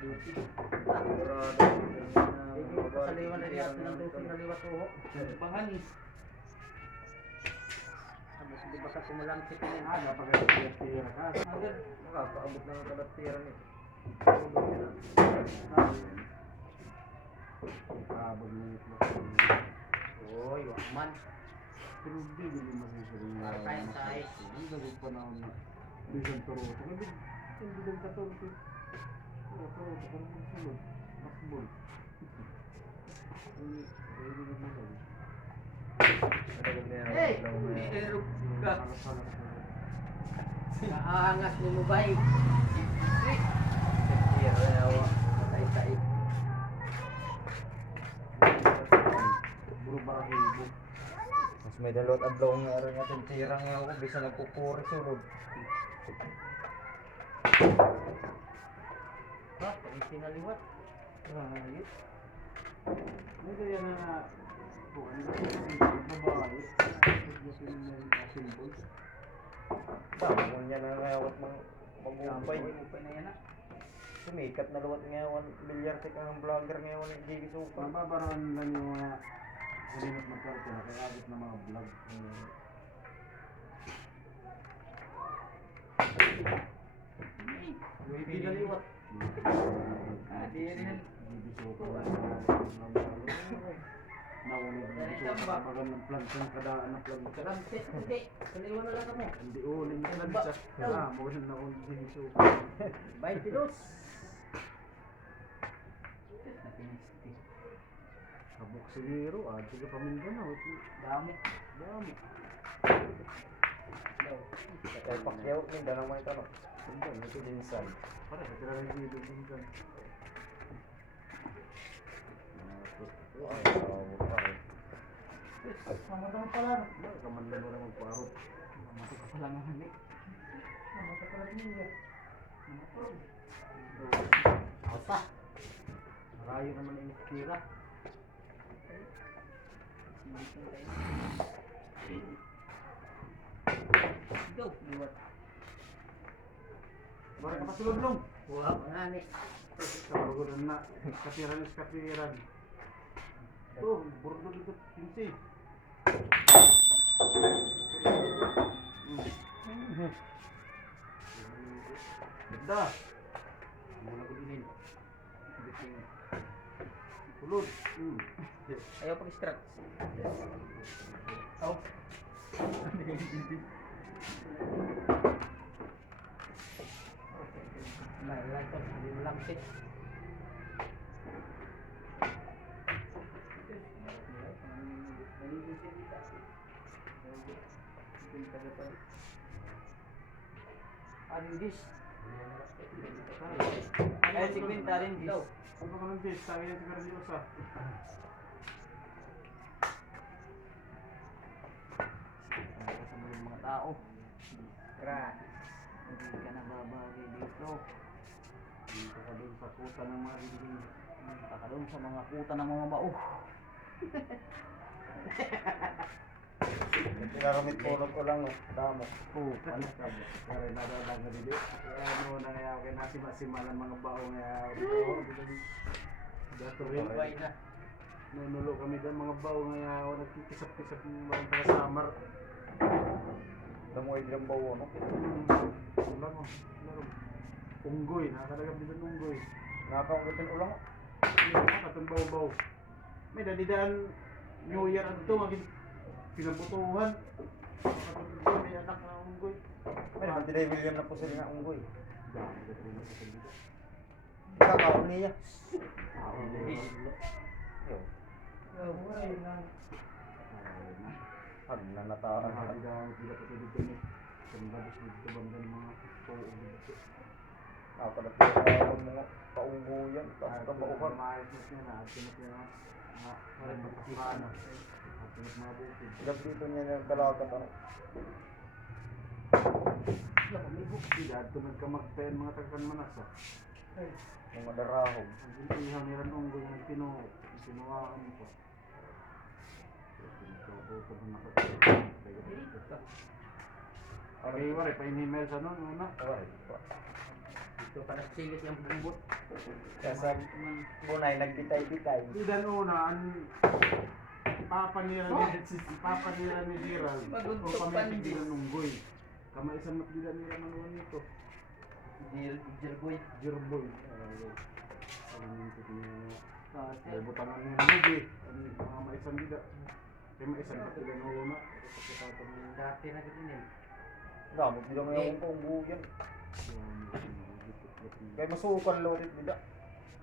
Duty. Sigurado. Kasaliwan na niya ng duty na liwat o. Panganis. Habis di ba sa kumulang kitinin? Pag-tira ka. Agad. Makakaabot ng kalatiran ito. Abog na ito. Oy, wakman. Pero di mo masisirin na. Kain tayo. Ang dagot pa na ako na. Bisan turuto. Hindi lang katuruto. Turuto ka naman sulod. Makbol. Hindi mo naman. Hey! Meron ka. Naaangas ni mo ba eh? Tay-tay. Buro barahibo. Mas may dalot adlaw nga rin natin tirang nga ako. Bisa nagpupuri sulod. Ba, pag sinaliwat. Right. May kaya na buwan na babae. Gusto niya yung symbols. Tama niya na ngayawat mga mag-umpay. Upay na yan ah. Sumikat na luwat ngayawan. Bilyar tika ng vlogger ngayawan ng Jiggy Super. Mababaroon lang yung mga halimot magkaroon na kaya abot na mga vlog. Pinaliwat. Di yan. Bibisuko na naunod na bisuko na bagan ng plansan kadaan na plansan. Karamsit, hindi. Saliwan na lang kamo. Hindi uling na plansa. Magaling na uling din bisuko. 22. Napinistis. Kabuk siguro, sige Pamindanao. Damo. Dami. Kaya pakyaw, minda naman ito no. Sandal, ito din. Dinsan. Para sa tira ng video din kan. Ay, tawag pa eh. Mamatang pala. Kamanlan mo na magparot. Mamatang ka pala nga hali. Mamatang pala niya. Asa. Marayo naman yung tira. Go, liwat. Mara ka pasulod long. Wah, ngani. Kabagulan na. Katiran is katiran. Tuh, burdo dito pinsi. Ganda. Mula ko dinin. Tulod. Ayaw pag-extract. Oh. Lang to, hindi mo lang sit. Arin dis. Ay, si Quinta rin dis. Ano ka ng bis? Sabi niya siguro di usa. Kasama yung mga tao. Grabe. Hindi ka nababagay dito. Dito ka dun sa kuta ng mga dinding. Pakalong sa mga kuta ng mga bao. Pinaramit pulot ko lang no. Damo. Oh, ano ka ba? Kaya nadadag na dito. Ano na kaya kay nasimalan mga bao nga. Dato rin. Bye na. Nunulo kami dyan mga bao nga nagkikisap-kisap ng mga taga-samar. Damo ay dilang bawo no. Wala mo. Unggoy, nakakadagam dito ng unggoy. Nakakaungutin ulang. Nakakatang bao-bao. May dadidaan New Year at ito, maging pinabutuhan. Nakakatang may anak na unggoy. May naman tinay William na po sila nga unggoy. Dami ka rin ako sa dito. Ikakaon niya. Ano na nataan. Nakakadang tidak pa dito ni. Kanilabos dito banggan mga tuong dito. Nakapalat na mga paungguyan. Tapos kabaukan. Maayos na siya na. Atinot niya na. Walang magpapana. Atinot mga bukid. Ilap dito niya ng kalakat ano. Tidak ito nagkamagtayan mga taga-Manas. Yung madarahog. Ang gintihan nila nung ganyang pinuhaan ko. Pinagkabuto na nakakita. Okay, wari, pa-email sa nun, una. Alright. Ito para silit yung bumbot. Kaya sa bunay, nagbitay-bitay. Di dan una, papanira ni Gerald. Maguntok O pamitik pandi. nila nunggoy. Kamay isang matgila nila manuwan nito. Jergoy. Jerboy. Alam nito niya. May butangan niya nubi. Mga maisang gida. Kaya maisang matgila na una. Dati na ganyan. Gamot nila mo yung punggo yan. Kaya masukan lorit nila.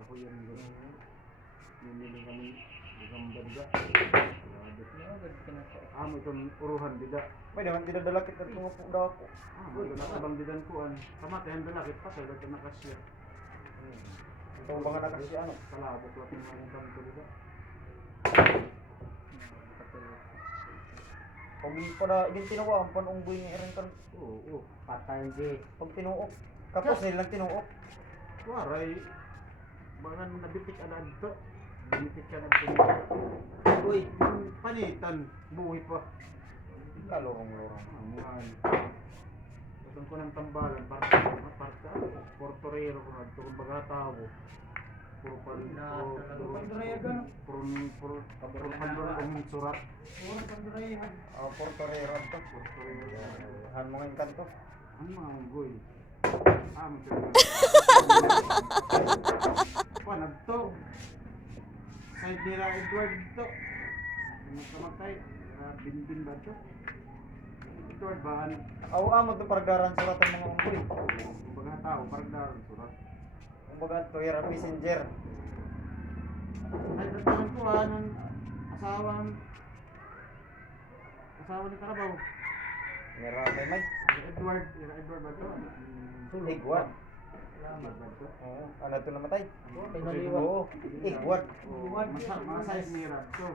Ako yan gano'n. Nilili kami. Isang banda. Amo itong uruhan dida. May naman dinadalakit at mga puda ako. May nakabang didan ko an. Kamatayan dalakit pa. Kaya ito nakasya. Ito ba nga nakasya ano? Kalabok lang yung mga kanto dida. Pag pa na, din tinawa ang panunggoy ni Eren kan. Oo. Patay di. Pag tinuok. Kapos nilang tinuok. Waray. Mga nabitik ana dito. Nabitik ka na dito. Uy. Panitan. Buhay pa. Kalorong-lorong. Amuhan. Itong ko ng tambalan. Parta. Portorero ko na. Ito kong bagatawo. Puro pandura kong surat. Portorero to. Portorero. Han mga kanto. Ang mga unggoy. Magkakaroon. Panag to. Side nila Edward to. Magkamatay. Binbin ba to? Edward ba? Aw amod to paragaran surat ang mga unggoy. Kumbaga tao, parang daron surat. Kumbaga to era messenger. Ay, nagtanong ko ng asawa ni Karabaw. Mera may. Edward ba to? Igwad. Salamat ba to? Oo, ano to namatay? Pinaliwan. Oo, Igwad. Mga size ni Rab to.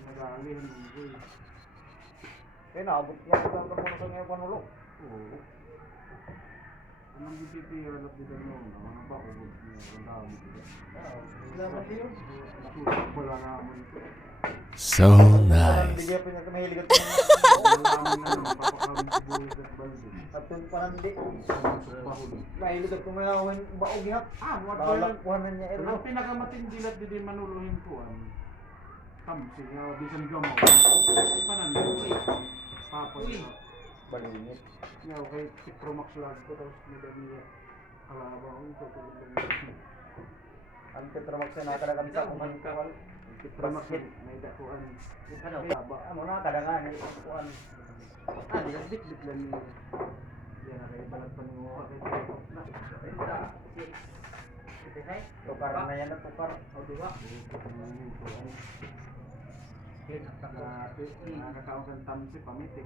Nag-aali ng unggoy. Kaya naabot niya ito ang muna sa ngayon panulo. Oo. Anong bibigyan at dito noon? Mga bakubot niya. Ang dami dito. Salamat din yun. Natusok pala naman ito. So nice. Bigyan pa niya kamahiligat ko. Malaman na naman. Papakawin si Buwis at Baldo. At yung panandi. Sumusok pa huli. Mahiligat ko ngayon baog ihap. What ba yan? Balakpuhan na niya ero. Ang pinakamatindi at di manuluhin ko tamsi nga bisan gamaw. Pananda. Papa niya. Balingit. Nga kay si Promax lag ko tapos nila niya. Kalabaw ko tulog lang. Ang tetramax na nakadagan sa kumankawal. Si Promax may dakuan. Ano? Amo na kadagan ni kuan. Bit lang niya. Yan na kayo balat pa niyo kay na. Tukar na yan at tukar. O diba? Nakakaon kang tamsi pamitik.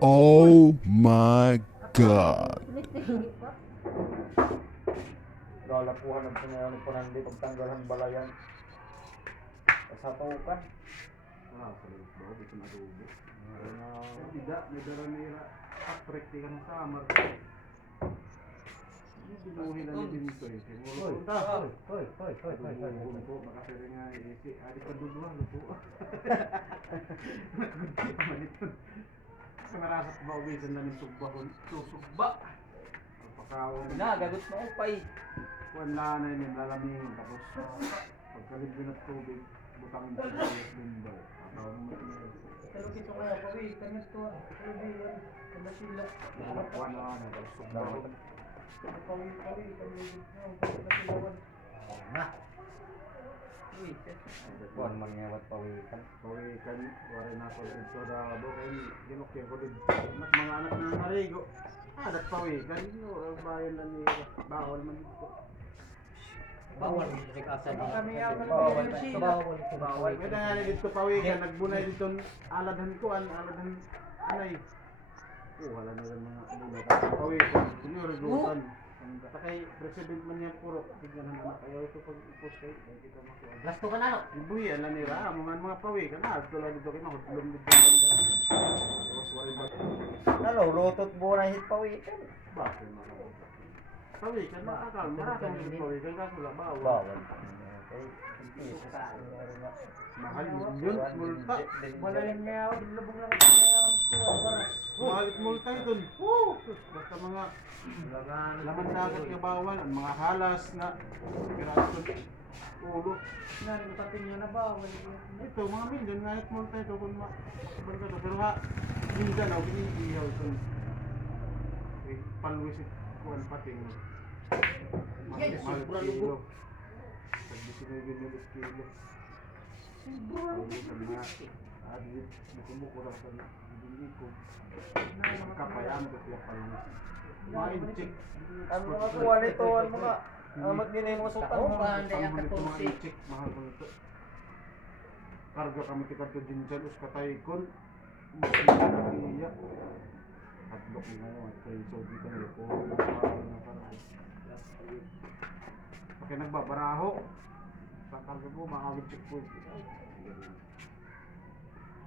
Oh my god. Lalapuhan ng panandi pagtanggalan balayan. Kasatukan. Sa loob dito na dugo. Tidak, may dara nila. Patrick di ka ng samar. Binuhin na ni Dinto eh. Hoy, hoy. Binuhin ko, makasiri nga eh. Adik ka duduha, lupo. Nagkunti pa man ito. Kamarasat ba uwisan na ng sugbahon? Susugba. Pagkakaon. Gagot mo upay. Kuwan na na yun, lalamingin. Tapos pagkalibin at tubig, butangin sa kayas bumbaw. Pagkakaon naman ito. Pero dito kaya pawi, kanya to. Kaibigan, kada sila. Kuwan na na, tapos sugbahon. Pawi, kanya silawan. Na. Uy, Kuan man ngewat pawikan. Pawikan, wari na ako dito sa Dabo, kaya ginukyan ko dito. Mas mga anak na narigo. Dat pawikan, bayan lang ni bawal man dito. bawal sa kasa di. Kami Bawal. May nangyari dito pawikan, nagbunay dito aladhan ko, aladhan anay. Wala na rin mga bunay. Pawikan, sinurigutan. Takay president man yan puro, tignan na anak ayaw ito pag ipos kayo, kita makuha. Gasto ka na no? Ibuhi, alam nila, mga pawikan, tulad dito kayo, mahudlong dito ang banda. Tapos wala ba? Ano, lutot buwan hit pawikan. Bakit mga pawikan, nakakal, maratang yung pawikan, kaso lang, bawal. Bawal. Okay. Mahal yun, multa. Wala yung ngayaw, bilabong lang ngayaw. Mahalit multa ito. Basta mga laman dagat nga bawal, ang mga halas na piraso ulo. Nan utating niya na ba? Ito, mga milyon, ngahit multa ito kung makasabal ka ito. Pero ha, minsan ako, binibihaw ito. Eh, palwisit kuhan pating. Yes, Mahal sobra kilo. lugo. Pag 19 yung kilo. Sa mga adit, bukumuko lang sa ko. Kapayaan ko siya palwis. Mga inchik. Ang mga kuha nito, ang mga amat ginay mo sa Oo, ba, hindi Ang ang mga 14. inchik, mahal ko nito. Karga kami tikad ko din dyan, us katay kon. Iya. Hadlok nga yun, preso dito nyo po. Pagka nagbabaraho, sa karga ko, makakagod checkpoint.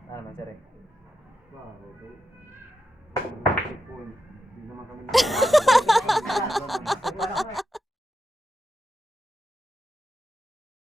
Ano man, sir? Baro, checkpoint. Hindi naman kami